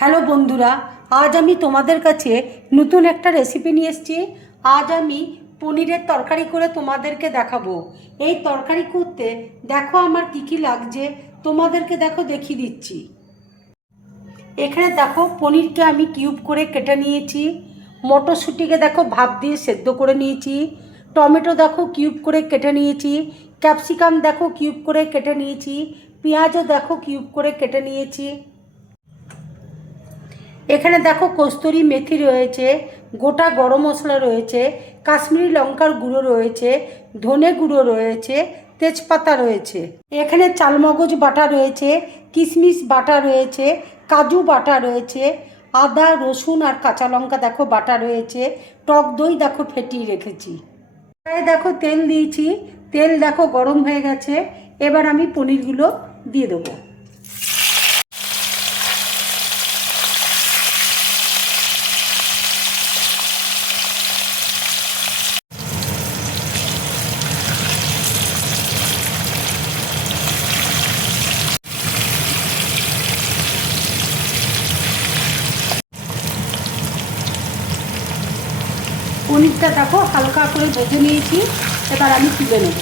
Hello বন্ধুরা, আজ আমি তোমাদের কাছে নতুন একটা রেসিপি নিয়ে এসেছি। আজ আমি পনিরের তরকারি করে তোমাদেরকে দেখাবো। এই তরকারি করতে দেখো আমার কি কি লাগছে, তোমাদেরকে দেখো দেখিয়ে দিচ্ছি। এখানে দেখো পনিরকে আমি কিউব করে কেটে নিয়েছি, মটরশুঁটিকে দেখো ভাপ দিয়ে সেদ্ধ করে নিয়েছি, টমেটো দেখো কিউব করে কেটে নিয়েছি, ক্যাপসিকাম দেখো কিউব করে কেটে নিয়েছি, পেঁয়াজও দেখো কিউব করে কেটে নিয়েছি। এখানে দেখো কস্তুরি মেথি রয়েছে, গোটা গরম মশলা রয়েছে, কাশ্মীরি লঙ্কার গুঁড়ো রয়েছে, ধনে গুঁড়ো রয়েছে, তেজপাতা রয়েছে। এখানে চালমগজ বাটা রয়েছে, কিশমিশ বাটা রয়েছে, কাজু বাটা রয়েছে, আদা রসুন আর কাঁচা লঙ্কা দেখো বাটা রয়েছে, টক দই দেখো ফেটিয়ে রেখেছি। দেখো তেল দিয়েছি, তেল দেখো গরম হয়ে গেছে। এবার আমি পনিরগুলো দিয়ে দেবো। পনিরটা দেখো হালকা করে ভেজে নিয়েছি, এবার আমি তুলে নেব।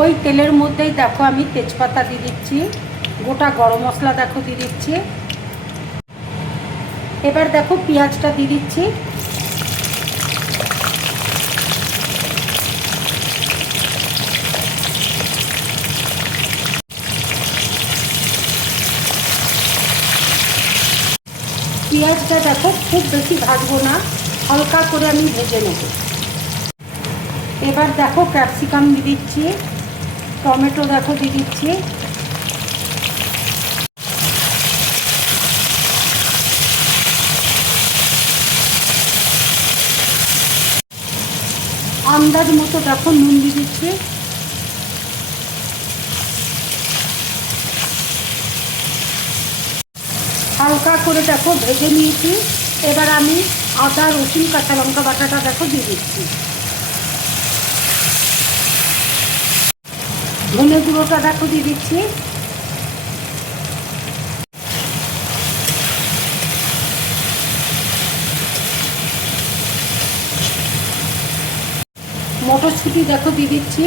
ওই তেলের মধ্যেই দেখো আমি তেজপাতা দিয়ে দিচ্ছি, গোটা গরম মশলা দেখো দিয়ে দিচ্ছি। এবার দেখো পেঁয়াজটা দিয়ে দিচ্ছি। পেঁয়াজটা দেখো খুব বেশি ভাজবো না, হালকা করে আমি ভেজে নেব। এবার দেখো ক্যাপসিকাম দিয়ে দিচ্ছি, টমেটো দেখো দিয়ে দিচ্ছি। আন্দাজ মতো দেখো নুন দিয়ে দিচ্ছি। হালকা করে দেখো ভেজে নিয়েছি। এবার আমি আদা রসুন কাঁচা লঙ্কা বাটাটা দেখো দিয়ে দিচ্ছি। ধনে গুঁড়োটা দেখো দিয়ে দিচ্ছি। মটরশুঁটি দেখো দিয়ে দিচ্ছি।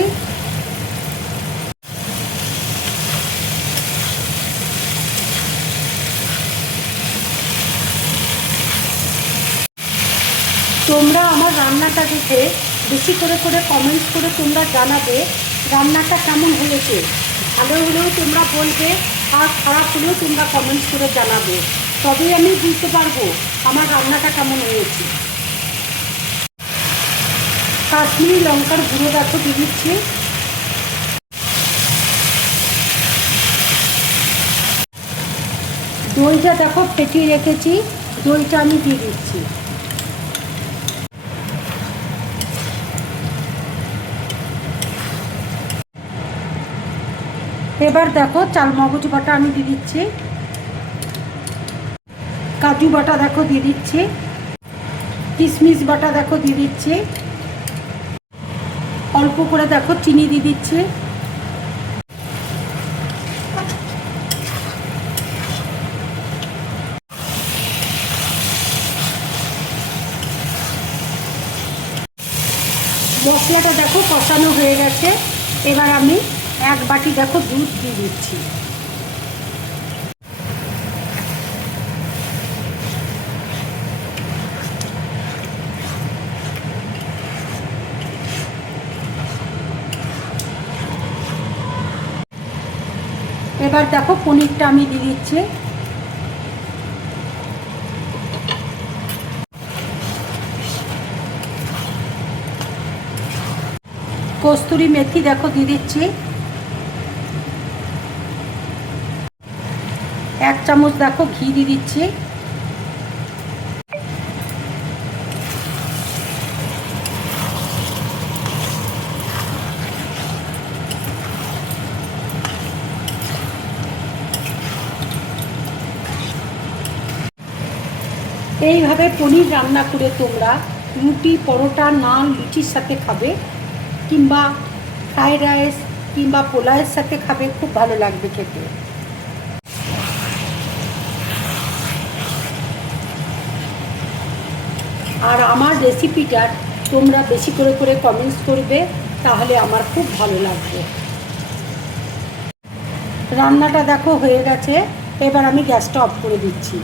তোমরা আমার রান্নাটা দেখে বেশি করে কমেন্টস করে তোমরা জানাবে রান্নাটা কেমন হয়েছে। ভালো হলেও তোমরা বলবে, আর খারাপ হলেও তোমরা কমেন্টস করে জানাবে, তবেই আমি বুঝতে পারবো আমার রান্নাটা কেমন হয়েছে। কাশ্মীরি লঙ্কার গুঁড়ো দেখো দিয়ে দিচ্ছি। দইটা দেখো ফেটিয়ে রেখেছি, দইটা আমি দিয়ে দিচ্ছি। এবার দেখো চালমগজ বাটা আমি দিয়ে দিচ্ছি, কাজু বাটা দেখো দিয়ে দিচ্ছি, কিশমিশ বাটা দেখো দিয়ে দিচ্ছি, অল্প করে দেখো চিনি দিয়ে দিচ্ছি। মশলাটা দেখো কষানো হয়ে গেছে। এবার আমি এক বাটি দেখো দুধ দিয়ে দিচ্ছি। এবার দেখো পনিরটা আমি দিয়ে দিচ্ছি। কস্তুরি মেথি দেখো দিয়ে দিচ্ছি। 1 চামচ দেখো ঘি দিয়ে দিচ্ছি। এইভাবে পনির রান্না করে তোমরা রুটি, পরোটা, নান, লুচির সাথে খাবে, কিংবা ফ্রাইড রাইস কিংবা পোলাওয়ের সাথে খাবে, খুব ভালো লাগবে খেতে। আর আমার রেসিপিটার তোমরা বেশি করে করে কমেন্টস করবে, তাহলে আমার খুব ভালো লাগবে। রান্নাটা দেখো হয়ে গেছে, এবার আমি গ্যাসটা অফ করে দিচ্ছি।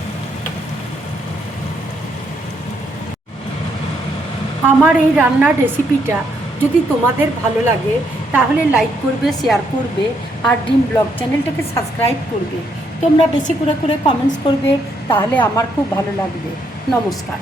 আমার এই রান্নার রেসিপিটা যদি তোমাদের ভালো লাগে তাহলে লাইক করবে, শেয়ার করবে, আর ড্রিম ব্লগ চ্যানেলটাকে সাবস্ক্রাইব করবে। তোমরা বেশি করে করে কমেন্টস করবে, তাহলে আমার খুব ভালো লাগবে। নমস্কার।